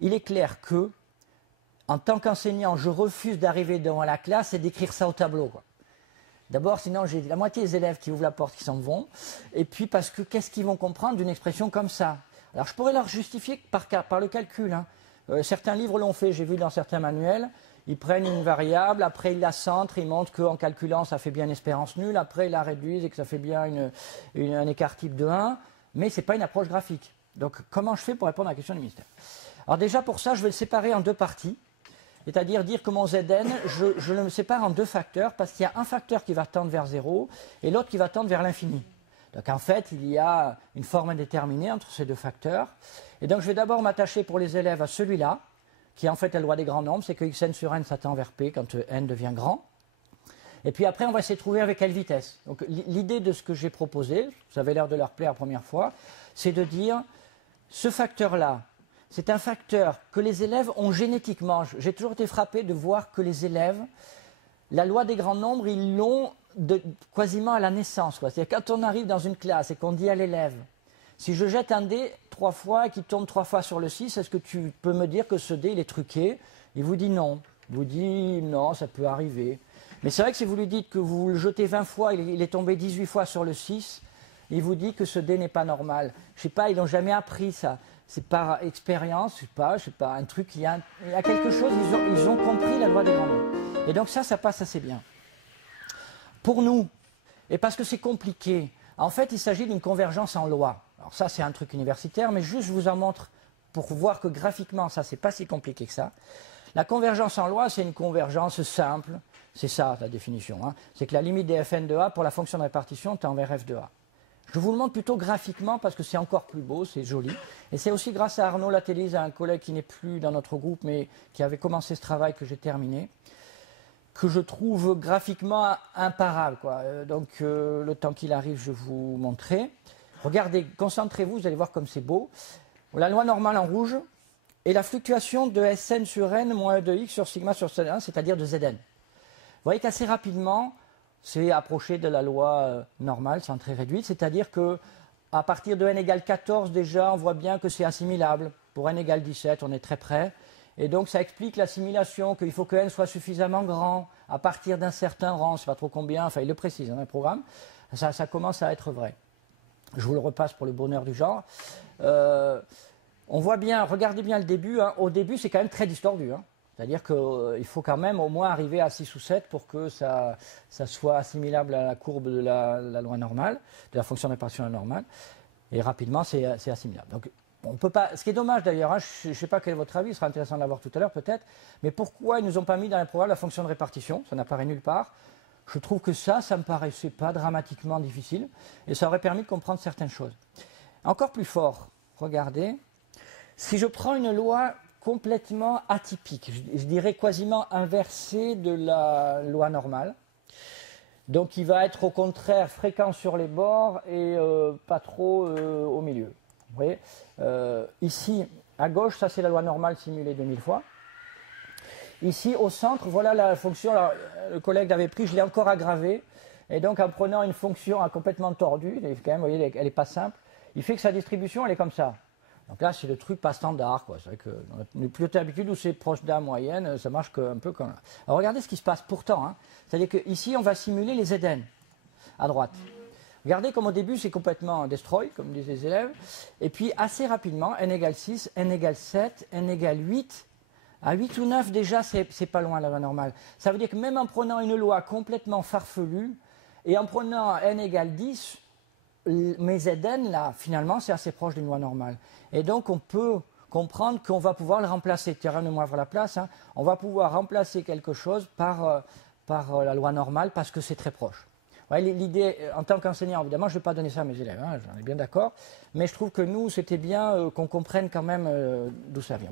il est clair que, en tant qu'enseignant, je refuse d'arriver devant la classe et d'écrire ça au tableau. D'abord, sinon j'ai la moitié des élèves qui ouvrent la porte qui s'en vont. Et puis parce que qu'est-ce qu'ils vont comprendre d'une expression comme ça? Alors je pourrais leur justifier par le calcul. Certains livres l'ont fait, j'ai vu dans certains manuels. Ils prennent une variable, après ils la centrent, ils montrent qu'en calculant ça fait bien une espérance nulle, après ils la réduisent et que ça fait bien un écart type de 1. Mais ce n'est pas une approche graphique. Donc comment je fais pour répondre à la question du mystère? Alors déjà pour ça, je vais le séparer en deux parties. C'est-à-dire dire que mon Zn, je le sépare en deux facteurs parce qu'il y a un facteur qui va tendre vers 0 et l'autre qui va tendre vers l'infini. Donc en fait, il y a une forme indéterminée entre ces deux facteurs. Et donc je vais d'abord m'attacher pour les élèves à celui-là, qui est en fait la loi des grands nombres, c'est que xn sur n, ça tend vers p quand n devient grand. Et puis après, on va essayer de trouver avec quelle vitesse. Donc l'idée de ce que j'ai proposé, ça avait l'air de leur plaire la première fois, c'est de dire, ce facteur-là, c'est un facteur que les élèves ont génétiquement. J'ai toujours été frappé de voir que les élèves, la loi des grands nombres, ils l'ont quasiment à la naissance. C'est-à-dire quand on arrive dans une classe et qu'on dit à l'élève, si je jette un dé 3 fois et qu'il tombe 3 fois sur le 6, est-ce que tu peux me dire que ce dé il est truqué? Il vous dit non. Il vous dit non, ça peut arriver. Mais c'est vrai que si vous lui dites que vous le jetez 20 fois, il est tombé 18 fois sur le 6, il vous dit que ce dé n'est pas normal. Je ne sais pas, ils n'ont jamais appris ça. C'est par expérience, je sais pas, un truc, il y a quelque chose, ils ont compris la loi des grands nombres. Et donc ça passe assez bien. Pour nous, et parce que c'est compliqué, en fait, il s'agit d'une convergence en loi. Alors ça, c'est un truc universitaire, mais juste je vous en montre pour voir que graphiquement, ça, c'est pas si compliqué que ça. La convergence en loi, c'est une convergence simple. C'est ça, la définition. C'est que la limite des Fn de A pour la fonction de répartition tend vers F de A. Je vous le montre plutôt graphiquement parce que c'est encore plus beau, c'est joli. Et c'est aussi grâce à Arnaud Latellise, un collègue qui n'est plus dans notre groupe, mais qui avait commencé ce travail que j'ai terminé, que je trouve graphiquement imparable. Donc le temps qu'il arrive, je vous montrerai. Regardez, concentrez-vous, vous allez voir comme c'est beau. La loi normale en rouge et la fluctuation de Sn sur n moins E de x sur sigma sur Cn1, c'est-à-dire de Zn. Vous voyez qu'assez rapidement, c'est approché de la loi normale, centrée réduite, c'est-à-dire qu'à partir de n égale 14, déjà, on voit bien que c'est assimilable. Pour n égale 17, on est très près. Et donc, ça explique l'assimilation, qu'il faut que n soit suffisamment grand à partir d'un certain rang, je ne sais pas trop combien, enfin, il le précise dans le programme. Ça commence à être vrai. Je vous le repasse pour le bonheur du genre. On voit bien, regardez bien le début. Au début, c'est quand même très distordu. C'est-à-dire qu'il faut quand même au moins arriver à 6 ou 7 pour que ça soit assimilable à la courbe de la loi normale, de la fonction de répartition normale. Et rapidement, c'est assimilable. Donc, on peut pas. Ce qui est dommage d'ailleurs, je ne sais pas quel est votre avis, ce sera intéressant de l'avoir tout à l'heure peut-être, mais pourquoi ils ne nous ont pas mis dans les programmes la fonction de répartition? Ça n'apparaît nulle part. Je trouve que ça ne me paraissait pas dramatiquement difficile et ça aurait permis de comprendre certaines choses. Encore plus fort, regardez, si je prends une loi complètement atypique, je dirais quasiment inversée de la loi normale, donc il va être au contraire fréquent sur les bords et pas trop au milieu. Vous voyez, ici à gauche, ça c'est la loi normale simulée 2000 fois. Ici, au centre, voilà la fonction, alors, le collègue l'avait pris, je l'ai encore aggravée, et donc en prenant une fonction complètement tordue, quand même, vous voyez, elle n'est pas simple, il fait que sa distribution, elle est comme ça. Donc là, c'est le truc pas standard, C'est vrai que dans notre plutôt habitude où c'est proche d'un moyenne, ça marche un peu comme là. Alors regardez ce qui se passe pourtant, c'est-à-dire qu'ici, on va simuler les Zn, à droite. Regardez comme au début, c'est complètement destroy, comme disent les élèves, et puis assez rapidement, n égale 6, n égale 7, n égale 8, à 8 ou 9, déjà, c'est pas loin la loi normale. Ça veut dire que même en prenant une loi complètement farfelue, et en prenant n égale 10, mes Zn, là, finalement, c'est assez proche d'une loi normale. Et donc, on peut comprendre qu'on va pouvoir le remplacer. Théorème de Moivre la place, on va pouvoir remplacer quelque chose par la loi normale parce que c'est très proche. Ouais, l'idée, en tant qu'enseignant, évidemment, je ne vais pas donner ça à mes élèves, j'en ai bien d'accord, mais je trouve que nous, c'était bien qu'on comprenne quand même d'où ça vient.